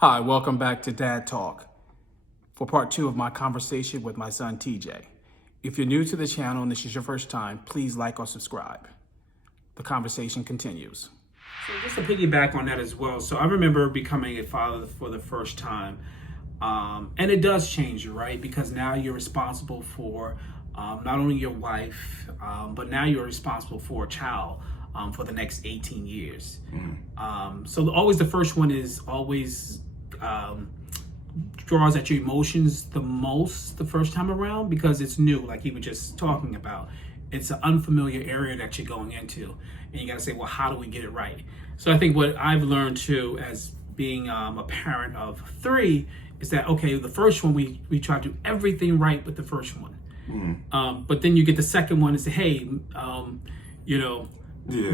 Hi, welcome back to Dad Talk for part two of my conversation with my son TJ. If you're new to the channel and this is your first time, please like or subscribe. The conversation continues. So just to piggyback on that as well, so I remember becoming a father for the first time, and it does change you, right? Because now you're responsible for not only your wife, but now you're responsible for a child for the next 18 years. So always the first one is always draws at your emotions the most the first time around because it's new, like you were just talking about. It's an unfamiliar area that you're going into, and you got to say, well, how do we get it right? So I think what I've learned too, as being a parent of three, is that okay, the first one we try to do everything right with the first one, but then you get the second one and say, hey,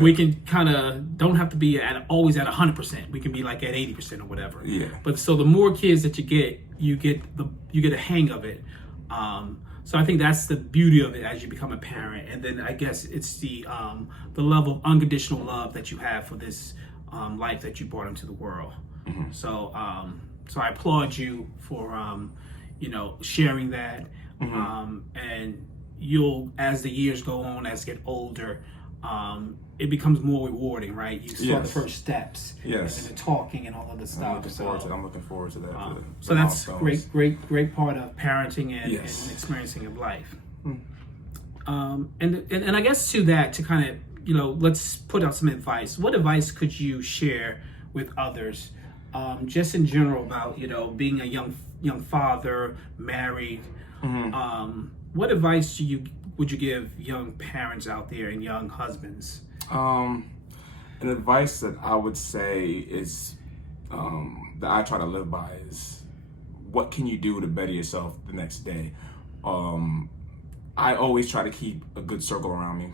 we can kind of don't have to be always at 100%. We can be like at 80% or whatever. Yeah. But so the more kids that you get a hang of it. So I think that's the beauty of it as you become a parent. And then I guess it's the level of unconditional love that you have for this life that you brought into the world. Mm-hmm. So I applaud you for sharing that. Mm-hmm. And you'll, as the years go on, as you get older, it becomes more rewarding, right? You saw the first steps, and the talking and all of the stuff. I'm looking forward to that. So that's great part of parenting and experiencing of life. And I guess to that, to kind of let's put out some advice. What advice could you share with others, just in general about being a young father, married? Mm-hmm. What advice would you give young parents out there and young husbands? An advice that I would say is that I try to live by is, what can you do to better yourself the next day? I always try to keep a good circle around me.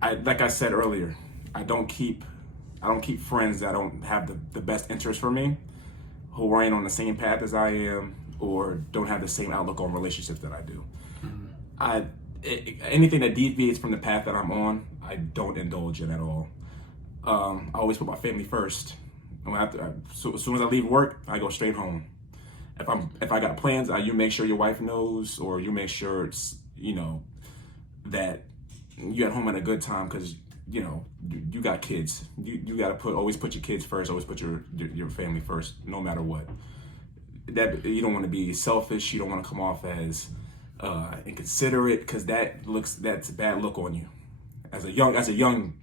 Like I said earlier, I don't keep friends that don't have the best interest for me, who ain't on the same path as I am, or don't have the same outlook on relationships that I do. Anything that deviates from the path that I'm on, I don't indulge in at all. I always put my family first. So as soon as I leave work, I go straight home. If I got plans, you make sure your wife knows, or you make sure it's that you at home at a good time, because you got kids. You got to always put your kids first. Always put your family first, no matter what. That you don't want to be selfish. You don't want to come off as inconsiderate, because that's a bad look on you as a young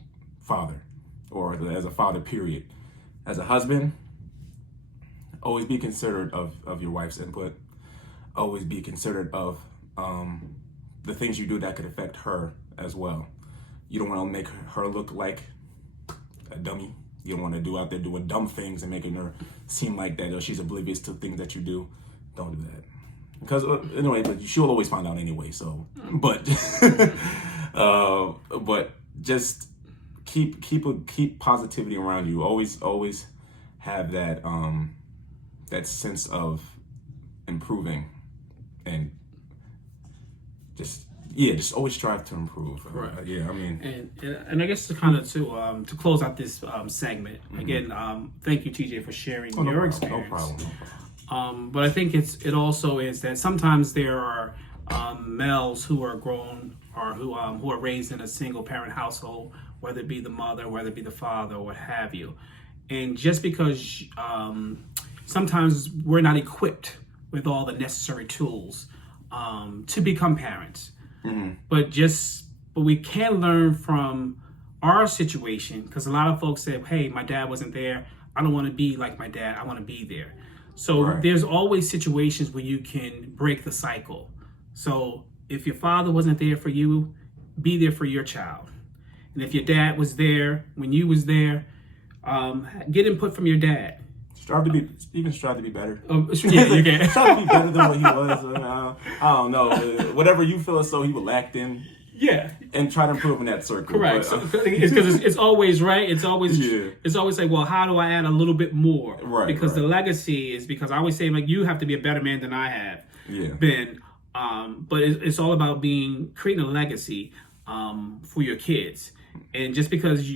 father, or as a father, period. As a husband, always be considerate of your wife's input. Always be considerate of the things you do that could affect her as well. You don't want to make her look like a dummy. You don't want to do out there doing dumb things and making her seem like that, she's oblivious to things that you do. Don't do that. Because anyway, but she'll always find out anyway. So, but just keep positivity around you. Always have that that sense of improving, and just always strive to improve. Right. I mean, and I guess to kind of to close out this segment, mm-hmm. Again, thank you, TJ, for sharing your experience. No problem. But I think it also is that sometimes there are males who are grown, or who are raised in a single parent household, whether it be the mother, whether it be the father, or what have you. And just because sometimes we're not equipped with all the necessary tools to become parents, mm-hmm. but we can learn from our situation, because a lot of folks say, hey, my dad wasn't there. I don't want to be like my dad. I want to be there. So There's always situations where you can break the cycle. So if your father wasn't there for you, be there for your child. And if your dad was there when you was there, get input from your dad. Strive to be better. Yeah, you can. Strive to be better than what he was. I don't know. Whatever you feel as though he would lack in. Yeah. And try to improve in that circle. Correct. It's because it's always right. It's always like, well, how do I add a little bit more? Right. Because the legacy is, because I always say, like, you have to be a better man than I have been. But it's all about creating a legacy for your kids. And just because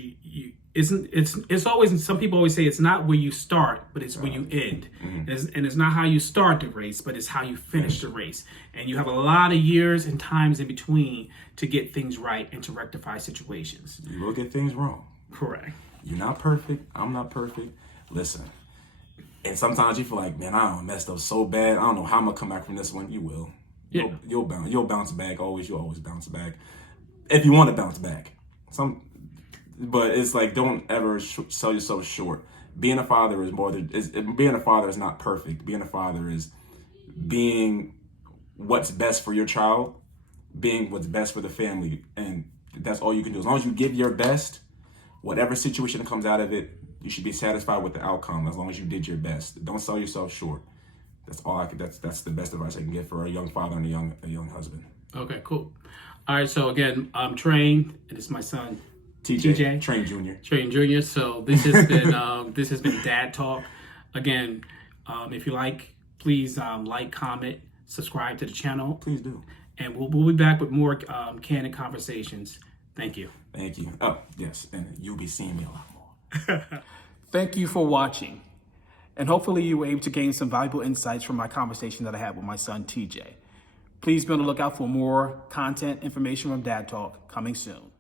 it's always, some people always say it's not where you start, but it's where you end. And it's not how you start the race, but it's how you finish the race. And you have a lot of years and times in between to get things right and to rectify situations. You will get things wrong. Correct. You're not perfect. I'm not perfect. Listen. And sometimes you feel like, man, I messed up so bad. I don't know how I'm gonna come back from this one. You will. Yeah. You'll bounce back. You'll always bounce back. If you want to bounce back. But it's like, don't ever sell yourself short. Being a father is being a father is not perfect. Being a father is being what's best for your child, being what's best for the family, and that's all you can do. As long as you give your best, whatever situation comes out of it, you should be satisfied with the outcome. As long as you did your best, don't sell yourself short. That's all I could. That's the best advice I can give for a young father and a young husband. Okay, cool. All right, so again, I'm Train, and it's my son. TJ, Train Jr. Train Jr. So this has been Dad Talk. Again, if you like, please like, comment, subscribe to the channel. Please do. And we'll be back with more candid conversations. Thank you. Thank you. Oh, yes, and you'll be seeing me a lot more. Thank you for watching. And hopefully you were able to gain some valuable insights from my conversation that I had with my son, TJ. Please be on the lookout for more content information from Dad Talk coming soon.